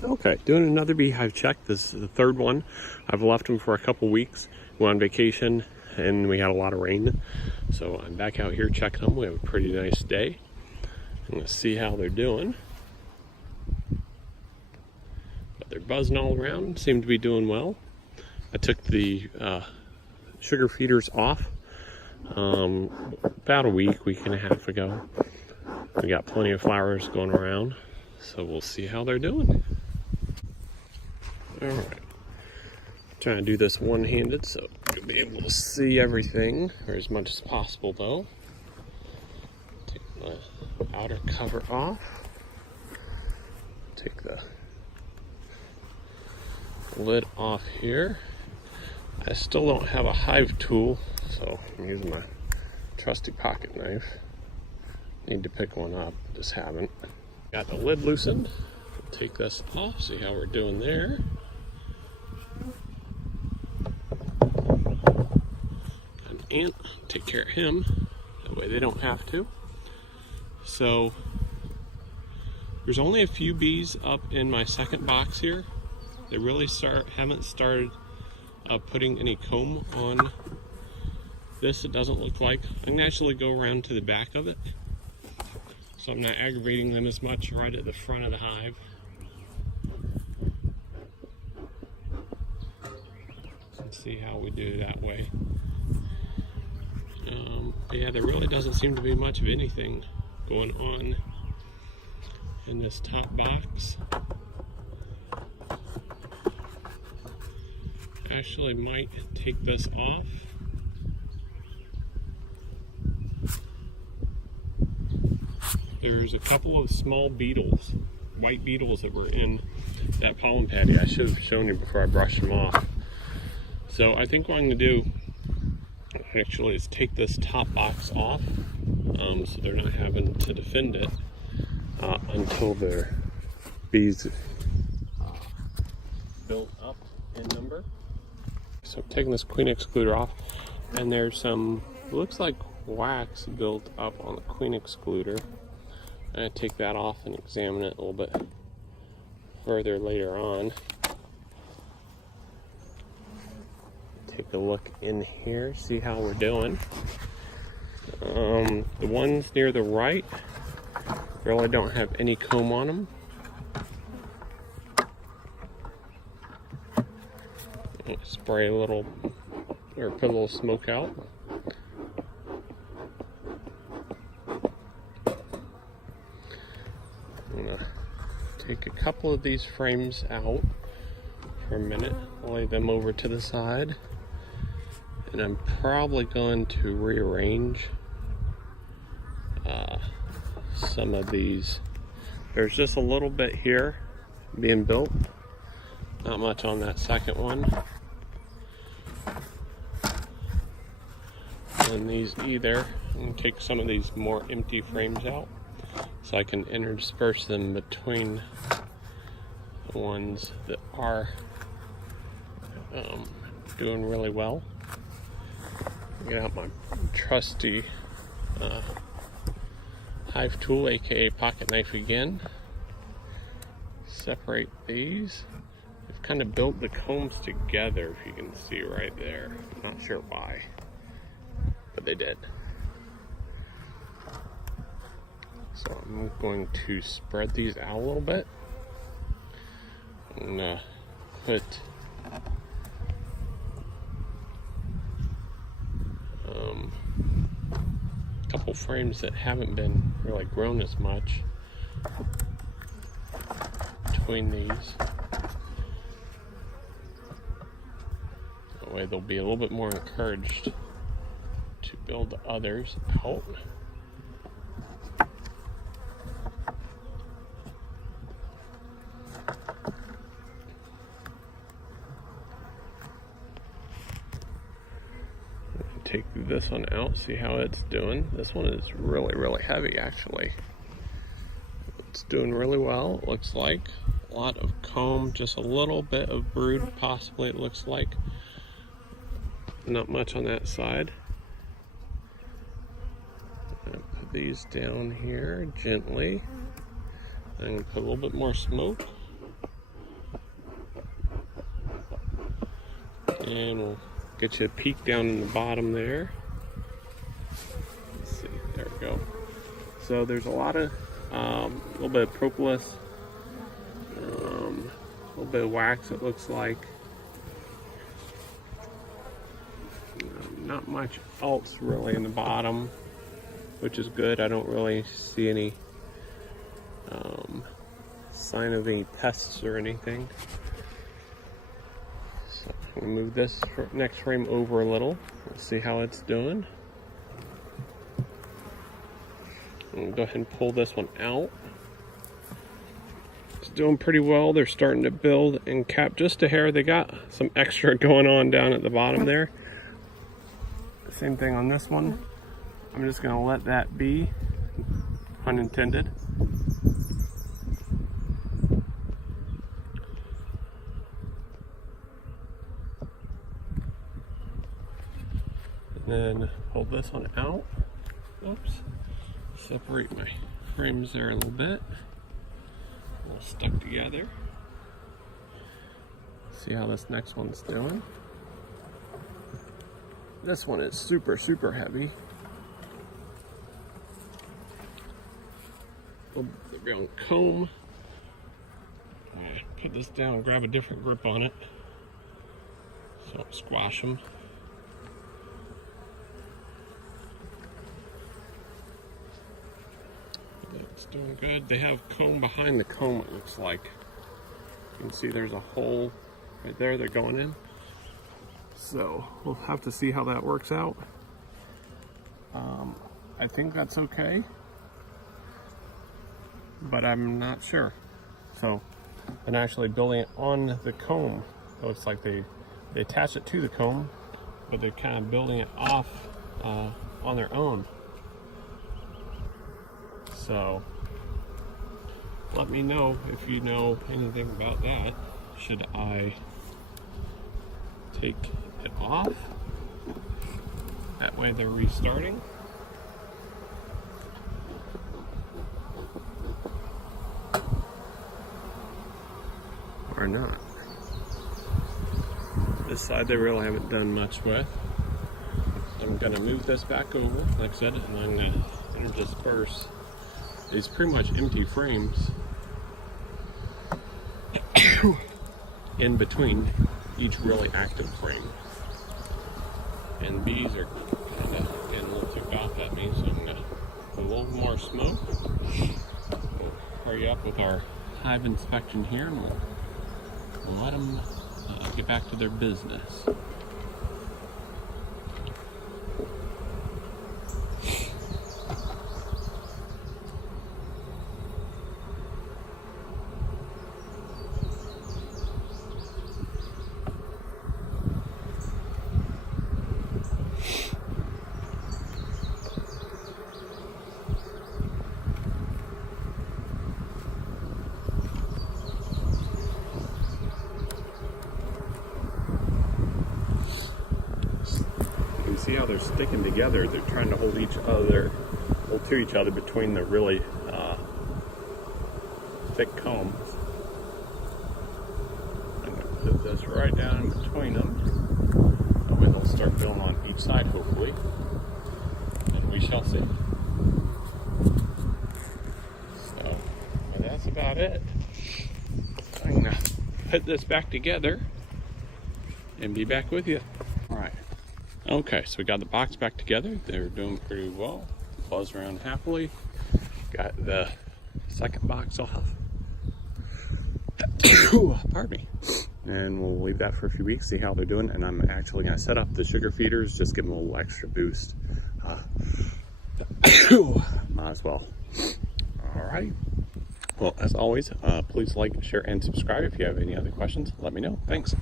Okay, doing another beehive check. This is the third one. I've left them for a couple weeks. We went on vacation and we had a lot of rain. So I'm back out here checking them. We have a pretty nice day. I'm gonna see how they're doing. But they're buzzing all around, seem to be doing well. I took the sugar feeders off about a week and a half ago. We got plenty of flowers going around, so we'll see how they're doing. All right, trying to do this one-handed so you'll be able to see everything, or as much as possible though. Take the outer cover off. Take the lid off here. I still don't have a hive tool, so I'm using my trusty pocket knife. Need to pick one up, just haven't. Got the lid loosened. Take this off, see how we're doing there. An ant, take care of him. That way they don't have to. So there's only a few bees up in my second box here. They really haven't started putting any comb on this. It doesn't look like. I can actually go around to the back of it, so I'm not aggravating them as much right at the front of the hive. Let's see how we do that way. But yeah, there really doesn't seem to be much of anything going on in this top box. Actually might take this off. There's a couple of small beetles, white beetles, that were in that pollen patty. I should have shown you before I brushed them off. So I think what I'm going to do actually is take this top box off, so they're not having to defend it until their bees build up in number. So I'm taking this queen excluder off, and there's some, looks like wax built up on the queen excluder. I'm going to take that off and examine it a little bit further later on. Take a look in here, see how we're doing. The ones near the right really don't have any comb on them. Spray a little, or put a little smoke out. I'm gonna take a couple of these frames out for a minute, lay them over to the side, and I'm probably going to rearrange some of these. There's just a little bit here being built, not much on that second one. And these either. I'm going to take some of these more empty frames out so I can intersperse them between the ones that are doing really well. Get out my trusty hive tool, aka pocket knife again. Separate these. I've kind of built the combs together, if you can see right there. Not sure why, but they did. So I'm going to spread these out a little bit. I'm gonna put a couple frames that haven't been really grown as much between these. That way they'll be a little bit more encouraged to build the others out. Take this one out, see how it's doing. This one is really heavy actually. It's doing really well, it looks like. A lot of comb, just a little bit of brood possibly, it looks like. Not much on that side. I'm gonna put these down here gently. I'm gonna put a little bit more smoke. And we'll get you a peek down in the bottom there. Let's see, there we go. So there's a lot of, a little bit of propolis, a little bit of wax it looks like. Not much else really in the bottom, which is good. I don't really see any sign of any pests or anything. So I'm gonna move this next frame over a little. We'll see how it's doing. I'm gonna go ahead and pull this one out. It's doing pretty well. They're starting to build and cap just a hair. They got some extra going on down at the bottom there. Same thing on this one. I'm just gonna let that be, pun intended. And then pull this one out. Oops. Separate my frames there a little bit. All stuck together. See how this next one's doing. This one is super, super heavy. We'll go and comb. Put this down and grab a different grip on it. So don't squash them. That's doing good. They have comb behind the comb, it looks like. You can see there's a hole right there they're going in. So we'll have to see how that works out. I think that's okay, but I'm not sure. So I'm actually building it on the comb. It looks like they attach it to the comb, but they're kind of building it off on their own. So let me know if you know anything about that. Should I take it off? That way they're restarting. Or not. This side they really haven't done much with. I'm gonna move this back over, like I said, and I'm gonna intersperse these pretty much empty frames in between each really active frame. And bees are kind of getting a little ticked off at me, so I'm going to put a little more smoke. We'll hurry up with our hive inspection here, and we'll let them get back to their business. See how they're sticking together. They're trying to hold to each other between the really thick combs. I'm going to put this right down in between them. That way they'll start building on each side, hopefully. And we shall see. So that's about it. I'm going to put this back together and be back with you. All right. Okay, so we got the box back together. They're doing pretty well. Buzz around happily. Got the second box off. Pardon me. And we'll leave that for a few weeks, see how they're doing. And I'm actually going to set up the sugar feeders, just give them a little extra boost. Might as well. All right. Well, as always, please like, share, and subscribe. If you have any other questions, let me know. Thanks.